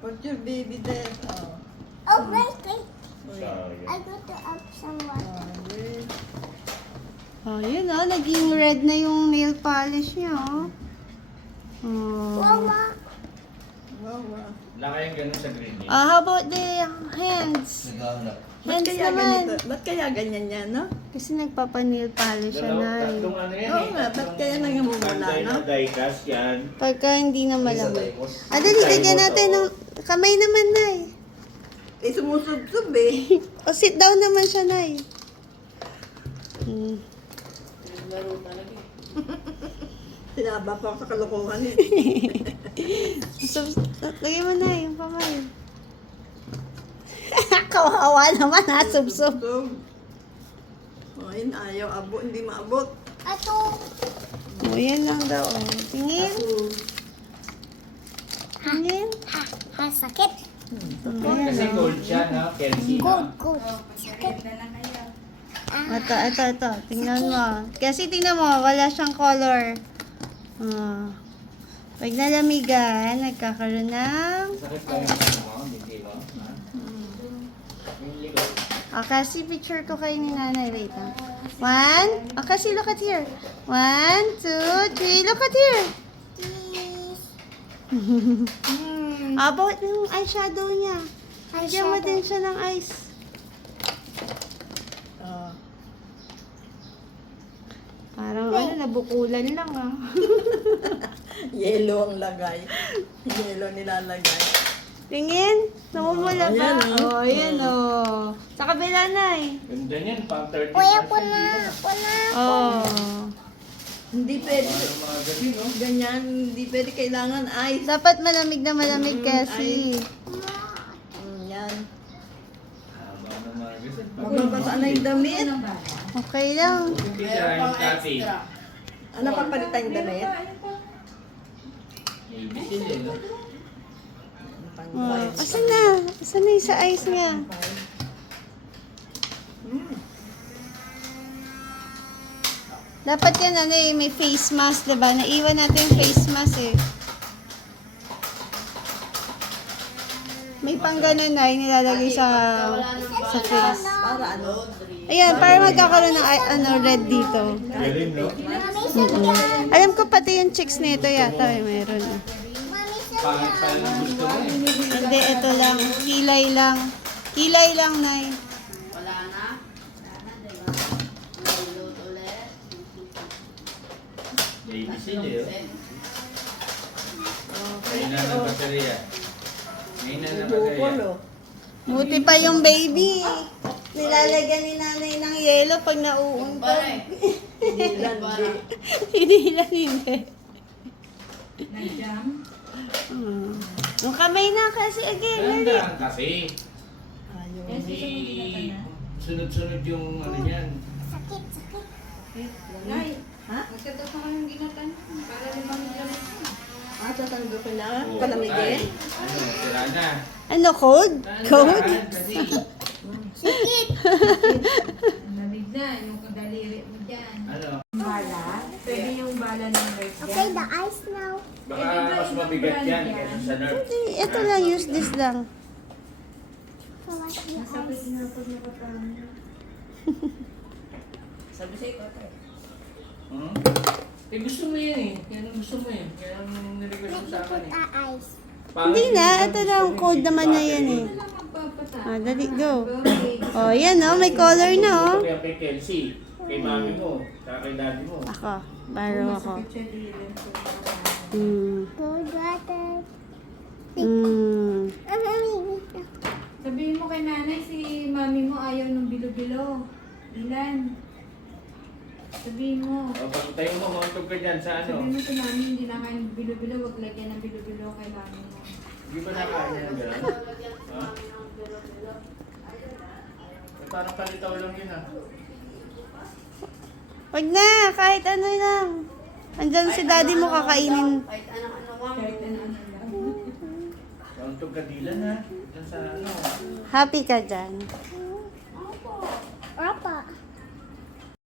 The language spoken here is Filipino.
put your baby there. Oh, wait. Sayang. I got to up some water. Wait. Oh, yun oh. Naging red na yung nail polish niya, oh. Oh. Mama. Wow, wow. Wala kayong ganun sa green niya. How about the hands? Naghahanap. Ba't Hands kaya naman. ganito? Ba't kaya ganyan yan, no? Kasi nagpapa-nail polish siya, Nay. Tatlong ano yan Oo nga, ba't kaya nangamumula, Pantay no? na diecast yan. Pagka hindi na malamig. Tapos, Dali, lagyan natin ng kamay naman, Nay. Eh, sumusub-sub eh. O, sit down naman siya, Nay. Hmm. Sinaba pa ako sa kalokohan eh. Lagyan mo na yung kamay. Kawawa naman ha, sub-sub. Sub. Oh, yun, ayaw abot, hindi maabot. Ato. O, yan lang daw. Oh. Tingin. Tingin. Ha, sakit. kasi gold siya, no? Kelsey, no? Good. Sakit. Ito. Tingnan mo. Kasi tingnan mo, wala siyang color. Pag nalamigan, nagkakaroon ng... Sakit pa yung ano mo, hindi mo. Ha? Yung likod. Kasi picture ko kayo ni nanay. Wait lang. 1. Kasi look at here. 1, 2, 3. Look at here. Please. About yung eyeshadow niya. Lagyan mo din siya ng eyes. Oh. Parang nabukulan lang ah. Yellow ang lagay. Yellow nilalagay. Tingin. Namumula ba? Ayan, oh. Oh, ayan oh. Sa kabila na eh. Ganda niyan, pang 30% Kuya, din. puna. Oh. Hindi pwede. Ano mga gabi, no? Ganyan, hindi pwede kailangan ice. Dapat malamig na malamig kasi. Yan. Haba ng mga gabi. Magbabasa na yung damit. Okay lang. Hindi siya yung copy. Ano papalitan yung damit? ABC din, no? Oh. Asan na? Asan na yung sa eyes niya? Dapat yan may face mask, diba? Naiwan natin yung face mask eh. May pang ganun na nilalagay sa face. Para ano? Ayan, para magkakaroon ng red dito. Galing, no? Alam ko pati yung chicks nito yata may meron. Pangit pa yung gusto mo eh. Hindi, ito lang. Kilay lang. Kilay lang, Nay. ABC din, oh. Ayun na ng baterya. Ayun na ng Bukol, baterya. oh. Buti pa yung baby. Nilalagyan ni nanay ng yelo pag nauuntog. Hindi lang, hindi. Hindi lang hindi. Nag-jam? Yung kamay na kasi again. Ganda kasi. Ayaw. Hindi sunod-sunod yung ano yan. Sakit. Nay, ha? Magkataon ka yung ginatan para lumamig lang. Tatanggo ko na. Oo. Palamigin. Ay, ano, sira na. Ano, code? Code? Tandaan kasi. Lamig na, yung kadaliri mo dyan. Ano? Bala? Pwede yung bala ng nerve Okay, the ice now. Baka mas mabigat yan kaysa sa nerve. Hindi, ito lang, use this lang. So what's the Masakit ice? na pag nakapangin. Sabi sa'yo, ate. Hmm? Eh gusto mo yan eh. Yan ang gusto mo eh. Yan ang nirequest mo sa akin eh. Put ice. Hindi na, ito lang, code naman na yan eh. Ito lang magpapata. Dali, go. Okay. Oh, yan oh, may color na oh. Ito kaya kay Kelsey. Kay mami mo. Saka kay daddy mo. Ako, baro ako. Masakit siya dito. Good water. Sabihin mo kay nanay, si mami mo ayaw ng bilo-bilo. Ilan? Sabihin mo. O, pag tayo mo, mauntog ka dyan sa ano. Sabihin mo si mami, hindi na kain ng bilo-bilo. Huwag lagyan ng bilo-bilo kay mami mo. Hindi ba nakain yan gano'n? Ha? Eh, parang palitaw lang yun ah. Wag na, kahit ano lang. Andyan si daddy mo kakainin. Kahit ano lang. Mauntog ka dilan ha. Dyan sa ano. Happy ka dyan.